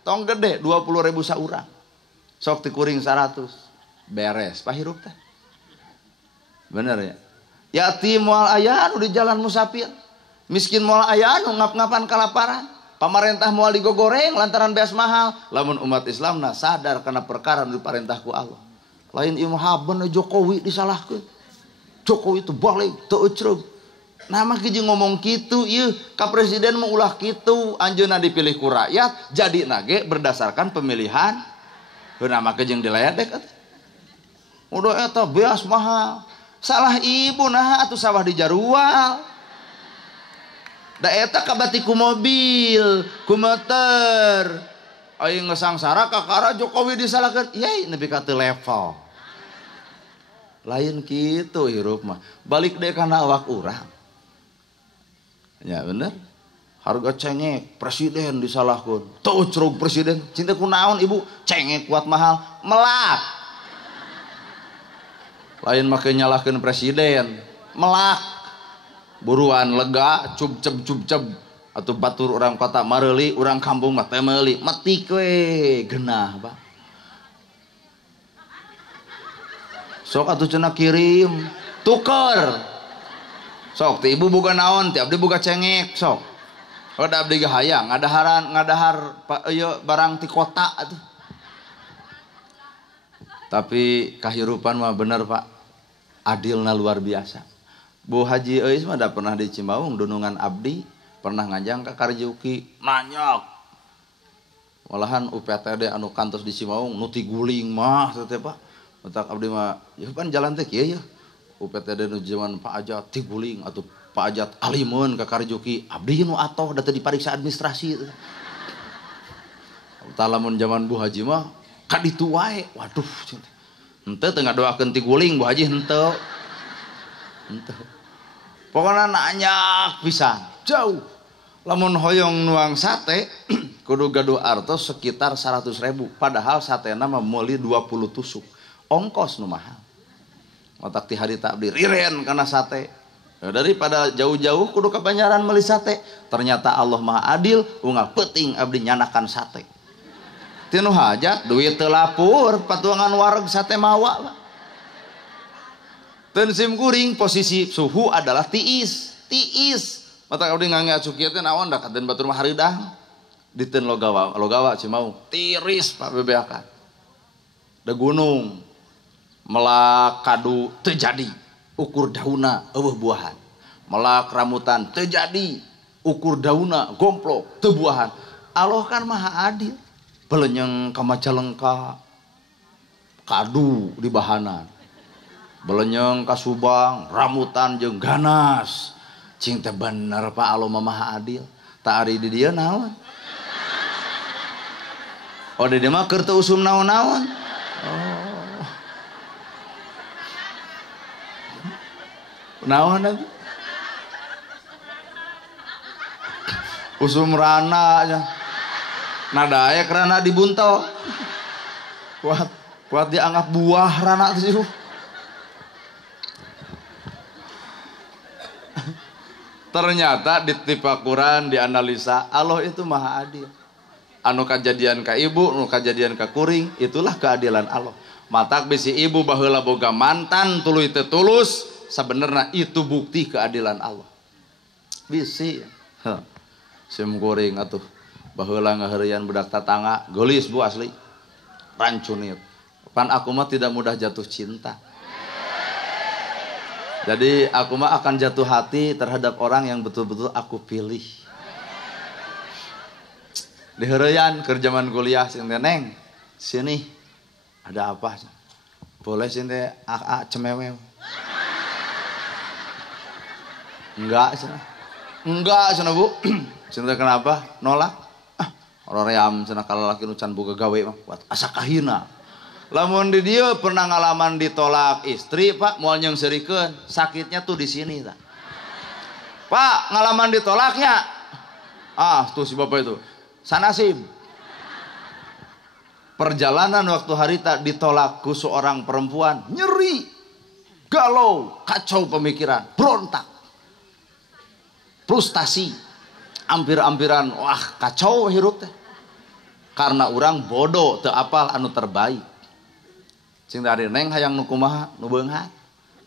tong gede 20.000 saurang. Sok dikuring 100. Beres pahirup teh. Bener ya? Yatim moal aya anu di jalan musafir. Miskin moal aya anu ngap-ngapan kalaparan. Pamarentah moal digogoreng lantaran beas mahal. Lamun umat Islamna sadar kana perkara nu diparentah ku Allah. Lain ieu habeun Jokowi disalahkeun. Jokowi itu balik teu ecreug. Nah mah kieu ngomong kitu ieu ka presiden mah ulah kitu anjeunna dipilih ku rakyat jadi nage berdasarkan pemilihan. Heuna mah kieu diledek atuh. Udah eta beas mahal. Salah ibu nah atuh sawah dijarual. Da eta kabati ku mobil, ku motor. Aing ngesangsara kakara Jokowi disalahkeun. Yai nepi ka teu level. Lain gitu hirup mah balik deh karena awak urang ya bener harga cengek presiden disalahkan tuh cerug presiden cinta kunaon ibu cengek kuat mahal melak lain makanya nyalahkan presiden melak buruan lega cub-ceb atau batur orang kota mareli orang kampung mah teh meuli metik we genah Pak. Sok atuh cenah kirim tuker Sok ti ibu boga naon, ti abdi boga cengek sok. Oh da abdi gahayang ngadahar barang ti kota atuh. Tapi kahirupan mah bener Pak. Adilna luar biasa. Bu Haji euy mah da pernah di Cimaung dunungan abdi, pernah ngajang ka Karjuki nanyak. Malahan UPTD anu kantos di Cimaung nu ti guling mah teh Pak. Utak abdi mah ya kan jalan teh kieu ya. UPTD nu zaman Pak Ajat ti guling atuh Pak Ajat alimun ka Karjuki abdi nu atoh da teu dipariksa administrasi. Tah lamun zaman Bu Haji mah ka ditu wae. Waduh henteu teu ngadoakeun ti guling Bu Haji henteu. Henteu. Pokona nanyak pisan jauh. Lamun hoyong nuang sate kudu gaduh artos sekitar 100.000 padahal satena mah meuli 20 tusuk. Ongkos nu mahal. Otak ti harita abdi riren kana sate. Ya, daripada jauh-jauh kudu ka Banjaran meuli sate. Ternyata Allah Maha Adil, unggal peuting abdi nyanakan sate. Tinu hajat duit teu lapur, patuangan wareg sate mawa. Teu sim kuring posisi suhu adalah tiis. Mata abdi ngangge kieu teh naon da kaden batur mah hareudah. Diteun Logawa Cimaung. Tiris Pak bebeakan. Da gunung melak kadu teu jadi ukur dauna eueuh buahan. Melak rambutan teu jadi ukur dauna gomplok teu buahan. Allah kan Maha Adil. Belenyeng ka Majalengka kadu di bahanan. Belenyeng ka Subang rambutan jeung ganas. Cing teh bener Pak Allah Maha Adil. Tak ari di dieu naon? Oh di dieu mah keur teu usum naon-naon. Oh. Naon lagi? Usum rana nya. Nada aya rana dibuntel. Kuat dianggap buah rana teh. Ternyata di tipakuran dianalisa Allah itu Maha Adil. Anu kajadian ka ibu, anu kajadian ka kuring, itulah keadilan Allah. Matak bisi ibu baheula boga mantan tuluy teu tulus, sebenarnya itu bukti keadilan Allah. Bisi. Sim kuring atuh baheula ngaheureuyan budak tatangga, geulis Bu asli. Rancunit. Pan aku mah tidak mudah jatuh cinta. Jadi aku mah akan jatuh hati terhadap orang yang betul-betul aku pilih. Di heureyan keur zaman kuliah sing teh Neng, sini ada apa? Boleh sini teh cemewew. Enggak cenah Bu. Cenah kenapa? Nolak. Oroream cenah kalau laki nu can boga gawe mah asa kahina. Lamun di dia pernah ngalaman ditolak istri Pak, moal nyeungseurikeun sakitnya tuh di sini tak. Pak ngalaman ditolaknya, tuh si bapak itu sanasim. Perjalanan waktu harita ditolak ku seorang perempuan nyeri, galau, kacau pemikiran, berontak, frustasi, ampir-ampiran, wah kacau hirup teh. Karena orang bodoh teu apal anu terbaik. Sing dari Neng hayang nu kumaha nu beunghar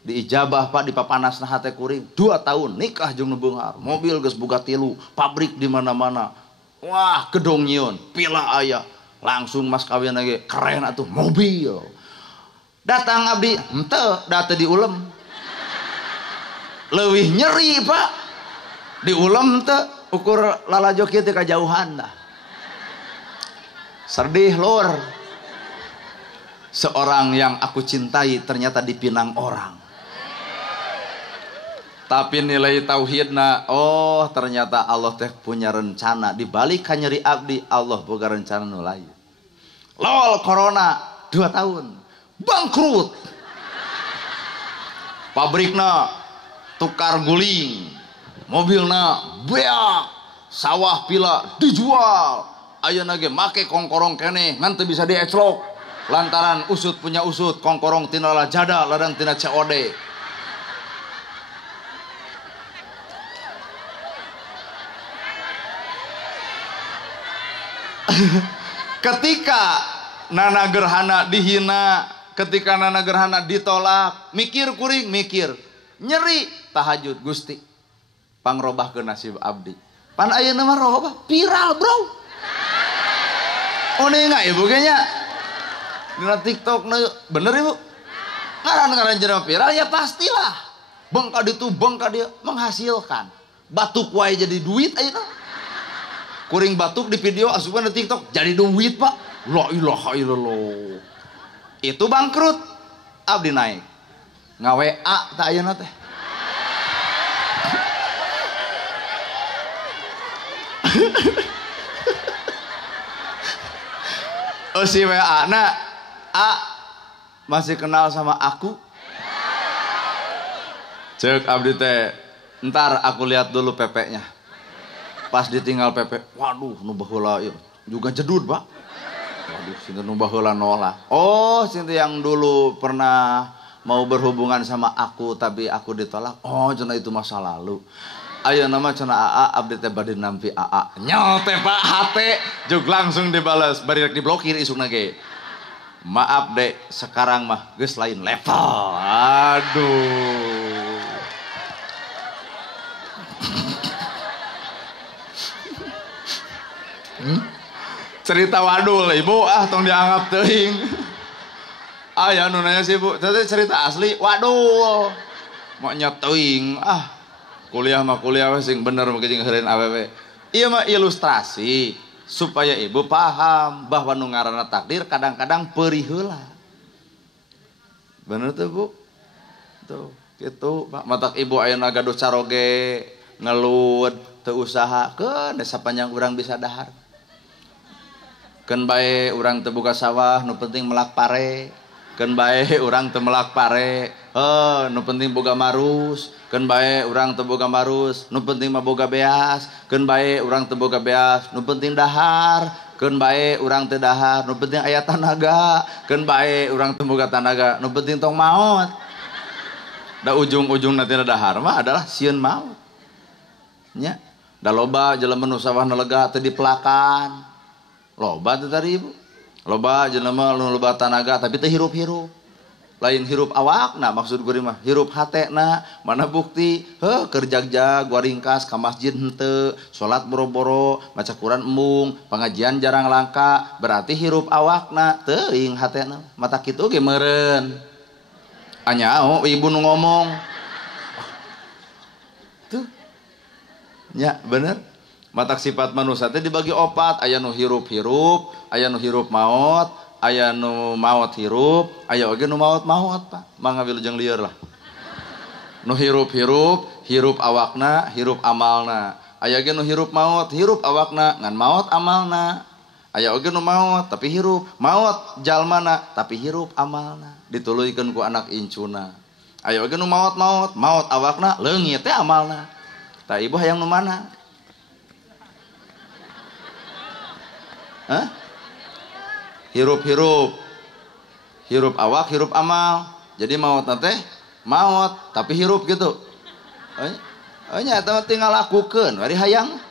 diijabah Pak di papanasna hate kuring 2 tahun nikah jeung nu beunghar mobil geus boga 3 pabrik di mana-mana wah gedong nyieun pila aya langsung mas kawin lagi keren atuh mobil datang abdi henteu da teu diulem leuwih nyeri Pak diulem teu ukur lalajo kieu teh kajauhan dah sedih lur. Seorang yang aku cintai ternyata dipinang orang. Tapi nilai tauhidna, oh ternyata Allah teh punya rencana. Di balik nyeri abdi, Allah boga rencana nu lain. Lol corona 2 tahun bangkrut. Pabrikna tukar guling, mobilna beak, sawah pila dijual. Ayeuna ge make kongkorong keneh ngan teu bisa dieclok. Lantaran usut punya usut, kongkorong tina lajada, ladang tina COD. Ketika Nana Gerhana dihina, ketika Nana Gerhana ditolak, mikir kuring, mikir. nyeri tahajud Gusti pangrobahkeun nasib abdi. Pan ayeuna mah robah viral, Bro. Oh nih enggak ibu kayaknya dina TikTok bener ibu? Ngaran jenama viral ya pastilah. Bengka ditu bengka dia menghasilkan. Batuk wae jadi duit ayeuna. Kuring batuk di video asupan di TikTok jadi duit, Pak. La ilaha illallah. Itu bangkrut. Abdi naik. Ngawa tak ayeuna teh. Oh si WA na masih kenal sama aku? Cek abdi teh, ntar aku lihat dulu PP-nya. Pas ditinggal PP, waduh nu baheula juga jedud, Pak. Waduh sinten nu baheula nolak. Oh sinten yang dulu pernah mau berhubungan sama aku tapi aku ditolak. Oh cenah itu masa lalu. Ayo nama cenah AA abdi teh bade nampi AA. Nyol teh Pak hate jug langsung dibales bari rek diblokir isukna ge. Maaf Dek, sekarang mah geus lain level. Aduh. Cerita wadul Ibu tong dianggap teuing. Aya nu nanya sih Bu, tadi cerita asli wadul. Mau nyeteuing kuliah mah kuliah sing bener mah jeung heureun awewe. Ieu mah ilustrasi supaya ibu paham bahwa nu ngaranna takdir kadang-kadang peurih heula. Bener tuh Bu? Tuh, gitu Pak. Matak ibu ayeuna gaduh caroge, ngelut, teu usahakeun sapanjang urang bisa dahar. Keun bae urang teu buka sawah, nu penting melak pare. Keun bae urang teu melak pare, nu penting boga marus. Keun bae urang teu boga marus, nu penting mah boga beas. Keun bae urang teu boga beas, nu penting dahar. Keun bae urang teu dahar, nu penting aya tanaga. Keun bae urang teu boga tanaga, nu penting tong maot. Da ujung-ujungna tina dahar mah adalah sieun maot. Nya, da loba jelema nu sawahna lega teu dipelakan. Loba teh tadi Ibu. Loba jelema nu loba tanaga tapi teu hirup-hirup. Lain hirup awakna maksud geuring mah hirup hatena. Mana bukti keur jagjag waringkas ka masjid henteu, salat boro-boro, maca Quran embung, pengajian jarang langka, berarti hirup awakna teuing hatena. Mata kitu ge meureun. Anyao ibu nu ngomong. Tuh. Nya bener. Matak sifat manusia teh dibagi opat, aya nu hirup-hirup, aya nu hirup maot, aya nu maot hirup, aya oge nu maot-maot Pak. Mangga wilujeng lieur lah. Nu hirup-hirup, hirup awakna, hirup amalna. Aya oge nu hirup maot, hirup awakna ngan maot amalna. Aya oge nu maot tapi hirup, maot jalmana tapi hirup amalna. Dituluykeun ku anak incuna. Aya oge nu maot-maot, maot awakna, leungit teh amalna. Tah ibu hayang nu mana? Hah? Hirup-hirup. Hirup awak, hirup amal. Jadi maot teh maot tapi hirup gitu. Nya eta tinggal lakukeun, bari hayang.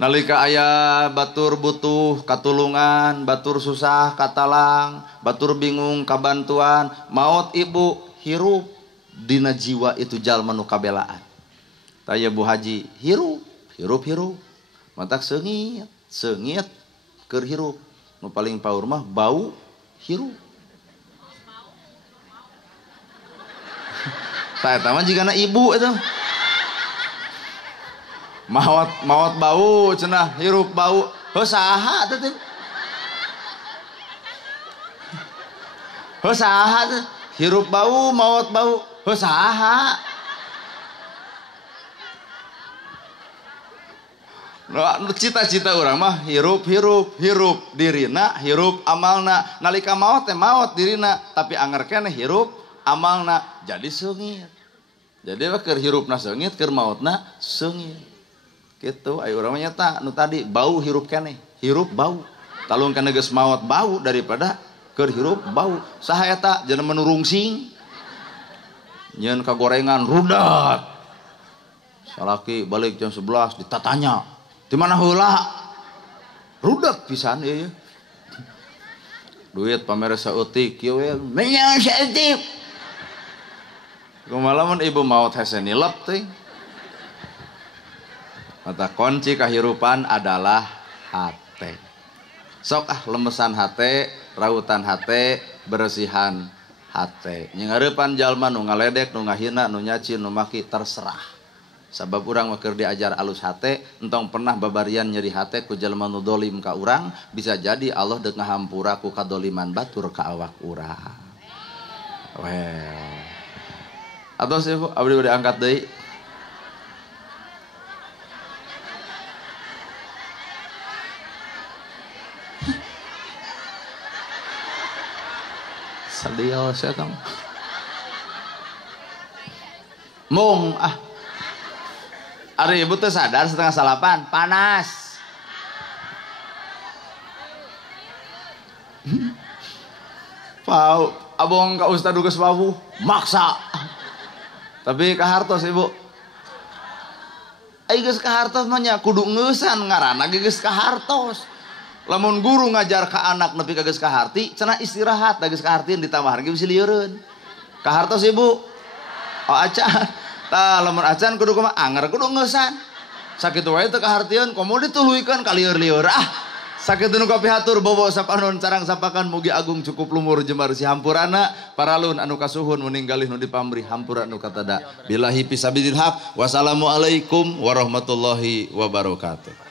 Nalika aya batur butuh katulungan, batur susah katalang, batur bingung kabantuan, maot ibu hirup dina jiwa itu jalma nu kabelaan. Taya Bu Haji, hirup, hirup-hirup. Matak seungit keur hirup. Nu paling paur mah bau hirup. Tah eta mah jigana ibu eta. Maot bau cenah hirup bau. Heuh saha teh? Heuh saha teh? Hirup bau, maot bau. Heuh saha? Cita-cita orang mah hirup dirina, hirup amalna. Nalika maot teh maot dirina, tapi anger keneh hirup amalna jadi seungit. Jadi keur hirupna seungit, keur maotna seungit. Kitu aya urang nyata nu tadi bau hirup keneh, hirup bau. Talung kana geus maot bau daripada keur hirup bau. Saha eta jelema nu rungsing? Nyeun kagorengan rudat. Salaki balik jam 11 ditatanya. Di mana heula? Rudak pisan ieu. Duit pamer saeutik kieu we. Menyaon saeutik? Kumaha mun ibu maot hese nilep teh. Mata kunci kahirupan adalah hate. Sok lemesan hate, rautan hate, beresihan hate. Nyengeurepan jalma nu ngaledek, nu ngahina, nu nyaci, nu maki terserah. Sabab urang mah keur diajar alus hate, entong pernah babarian nyeri hate ku jalma nu dolim ka urang, bisa jadi Allah deuk ngahampura ku kadoliman batur ka awak urang. Well. Atos ibu, abdi bade angkat deui. Sadio saya tahu. Mung Ari ibu tuh sadar setengah salapan panas. Pau abong ka ustad geus wawu maksa. Tapi kahartos ibu. Ai geus kahartos mah nya kudu ngeusan ngaranna geus kahartos. Lamun guru ngajar ka anak nepi ka geus kaharti, cenah istirahat da geus kahartieun ditambahan ge bisa lieureun. Kahartos ibu? Oh acan. Tah lamun acan kudu kumaha? Anger kudu ngeusan. Sakitu wae teu kahartieun, komo dituluikeun ka lieur-lieur. Sakitu nu kapihatur bobo sapanon carang sapakan mugi agung cukup lumur jembar si hampurana paralun anu kasuhun meninggalih nu dipamri hampura nu katada. Billahi fisabilillah. Wassalamualaikum warahmatullahi wabarakatuh.